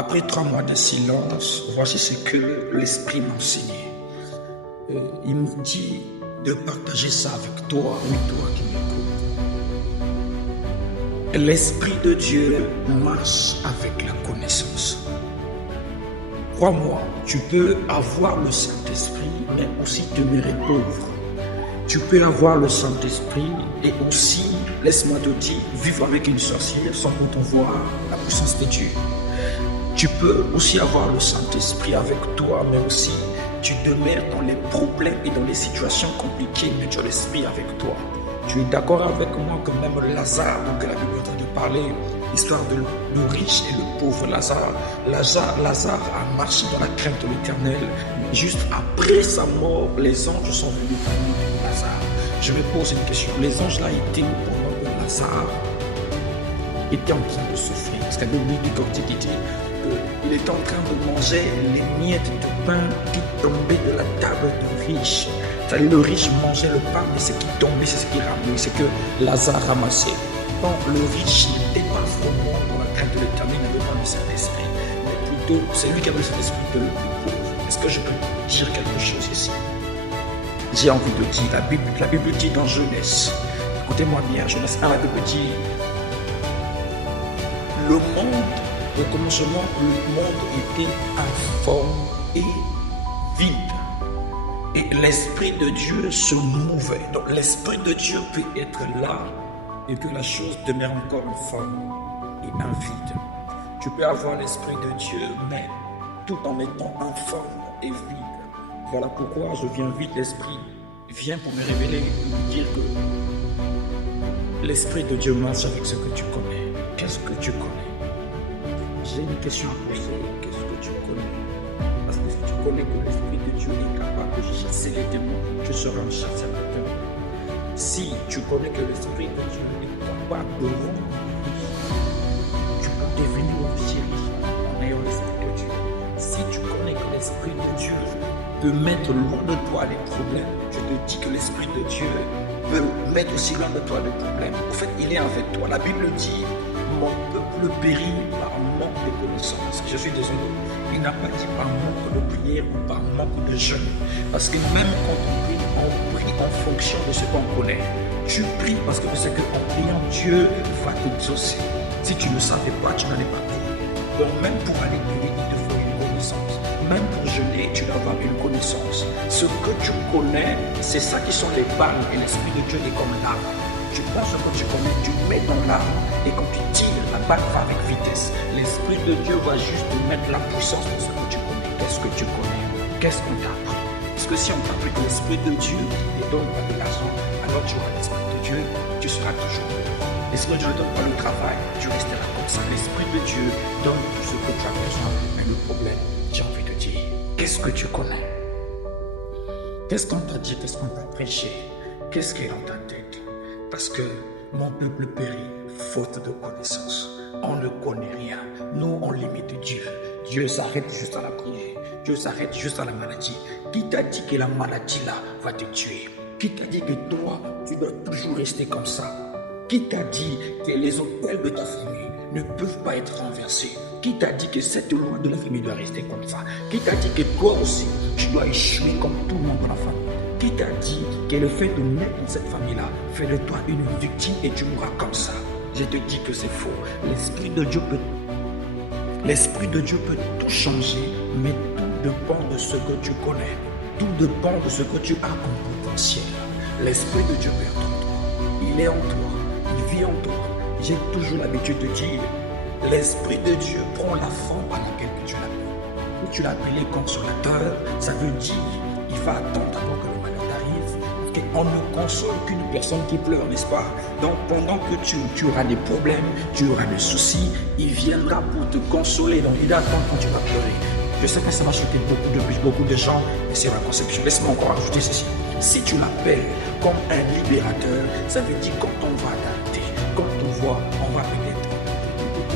Après 3 mois de silence, voici ce que l'Esprit m'a enseigné. Il me dit de partager ça avec toi, oui, toi qui m'écoutes. L'Esprit de Dieu marche avec la connaissance. Crois-moi, tu peux avoir le Saint-Esprit, mais aussi demeurer pauvre. Tu peux avoir le Saint-Esprit et aussi, laisse-moi te dire, vivre avec une sorcière sans pourtant voir la puissance de Dieu. Tu peux aussi avoir le Saint-Esprit avec toi, mais aussi tu demeures dans les problèmes et dans les situations compliquées, mais tu as l'Esprit avec toi. Tu es d'accord avec moi que même Lazare, dont la Bible est en train de parler, l'histoire de le riche et le pauvre Lazare. Lazare a marché dans la crainte de l'Éternel. Juste après sa mort, les anges sont venus parmi Lazare. Je me pose une question. Les anges là étaient pendant que Lazare était en train de souffrir. Parce qu'à Bible dit comme il était en train de manger les miettes de pain qui tombaient de la table du riche. C'est-à-dire le riche mangeait le pain, mais ce qui tombait, c'est ce qui ramenait, c'est que Lazare ramassait. Donc le riche n'était pas vraiment dans la crainte de l'Éternel, il n'avait pas le Saint-Esprit, mais plutôt c'est lui qui avait le Saint-Esprit de le plus pauvre. Est-ce que je peux dire quelque chose ici? J'ai envie de dire, la Bible dit dans Genèse, écoutez-moi bien, Genèse 1, la Bible dit, le monde, au commencement, le monde était informe et vide. Et l'Esprit de Dieu se mouvait. Donc l'Esprit de Dieu peut être là et que la chose demeure encore informe et un vide. Tu peux avoir l'Esprit de Dieu, mais tout en étant informe et vide. Voilà pourquoi je viens vite, l'Esprit vient pour me révéler et me dire que l'Esprit de Dieu marche avec ce que tu connais. Qu'est-ce que tu connais? J'ai une question à poser. Qu'est-ce que tu connais? Parce que si tu connais que l'Esprit de Dieu est capable de chasser les démons, tu seras un chasseur de démons. Si tu connais que l'Esprit de Dieu est capable de rendre riche, tu peux devenir officier riche en ayant l'Esprit de Dieu. Si tu connais que l'Esprit de Dieu peut mettre loin de toi les problèmes, je te dis que l'Esprit de Dieu peut mettre aussi loin de toi les problèmes. En fait, il est avec toi. La Bible dit, mon peuple périt par manque de connaissances. Je suis désolé. Il n'a pas dit par manque de prière ou par manque de jeûne. Parce que même quand on prie en fonction de ce qu'on connaît. Tu pries parce que tu sais qu'en priant, Dieu va t'exaucer. Si tu ne savais pas, tu n'allais pas prier. Donc même pour aller prier, il te faut une connaissance. Même pour jeûner, tu dois avoir une connaissance. Ce que tu connais, c'est ça qui sont les balles. Et l'Esprit de Dieu est comme l'arme. Tu prends ce que tu connais, tu mets dans l'arme. Et quand tu tires, la balle va avec vitesse. L'Esprit de Dieu va juste te mettre la puissance de ce que tu connais. Qu'est-ce que tu connais? Qu'est-ce qu'on t'a appris? Parce que si on t'a appris que l'Esprit de Dieu ne donne pas de l'argent, alors tu auras l'Esprit de Dieu, tu seras toujours heureux. L'Esprit de Dieu ne donne pas le travail, tu resteras comme ça. L'Esprit de Dieu donne tout ce que tu as besoin. Mais le problème, j'ai envie de dire, qu'est-ce que tu connais? Qu'est-ce qu'on t'a dit? Qu'est-ce qu'on t'a prêché? Qu'est-ce qui est dans ta tête? Parce que mon peuple périt faute de connaissance. On ne connaît rien. Nous, on limite Dieu. Dieu s'arrête juste à la prière. Dieu s'arrête juste à la maladie. Qui t'a dit que la maladie là va te tuer? Qui t'a dit que toi, tu dois toujours rester comme ça? Qui t'a dit que les hôtels de ta famille ne peuvent pas être renversés? Qui t'a dit que cette loi de la famille doit rester comme ça? Qui t'a dit que toi aussi, tu dois échouer comme tout le monde dans la famille? Qui t'a dit que le fait de naître dans cette famille-là fait de toi une victime et tu mourras comme ça? Je te dis que c'est faux. L'Esprit de Dieu peut tout changer, mais tout dépend de ce que tu connais. Tout dépend de ce que tu as comme potentiel. L'Esprit de Dieu est en toi. Il est en toi. Il vit en toi. J'ai toujours l'habitude de dire, l'Esprit de Dieu prend la forme à laquelle tu l'appelles. Si tu l'appelles consolateur, ça veut dire il va attendre d'abord que le malheur t'arrive. On ne console qu'une personne qui pleure, n'est-ce pas? Donc pendant que tu auras des problèmes, tu auras des soucis, il viendra pour te consoler. Donc il attend quand tu vas pleurer. Je sais que ça va choquer beaucoup de gens, et c'est ma conception. Laisse-moi encore ajouter ceci. Si tu l'appelles comme un libérateur, ça veut dire quand on va t'arrêter, quand on voit, on va peut-être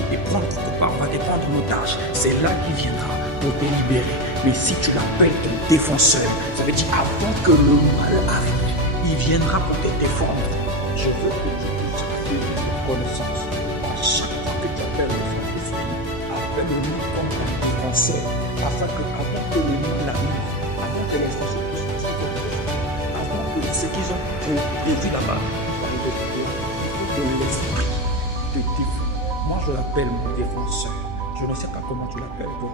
te prendre quelque part, on va te prendre en otage. C'est là qu'il viendra pour te libérer. Mais si tu l'appelles un défenseur, ça veut dire avant que le mal arrive, il viendra pour te défendre. Je veux que tu puisses faire connaissance. À chaque fois que tu appelles le Saint-Esprit, appelle-le comme défenseur, afin que, avant que le mal arrive, avant que les Français puissent avant que ce qu'ils ont prévu là-bas, de l'esprit de défense. Moi, je l'appelle mon défenseur. Je ne sais pas comment tu l'appelles toi,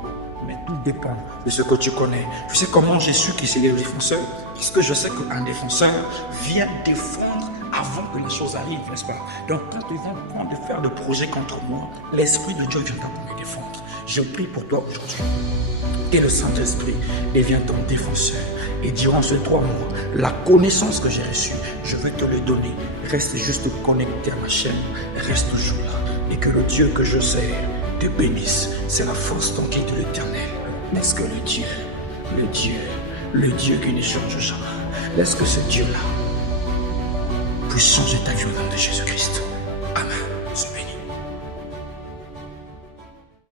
mais tout dépend de ce que tu connais. Tu sais comment j'ai su qui c'est le défenseur? Parce que je sais qu'un défenseur vient défendre avant que les choses arrivent, n'est-ce pas? Donc, quand ils vont prendre de faire de projets contre moi, l'Esprit de Dieu viendra pour me défendre. Je prie pour toi aujourd'hui. Et le Saint-Esprit devient ton défenseur. Et durant ces 3 mois, la connaissance que j'ai reçue, je vais te le donner. Reste juste connecté à ma chaîne. Reste toujours là. Et que le Dieu que je sers te bénisse. C'est la force ton guide de l'Éternel. Laisse que le Dieu qui ne change jamais, laisse que ce Dieu-là puisse changer ta vie au nom de Jésus-Christ. Amen.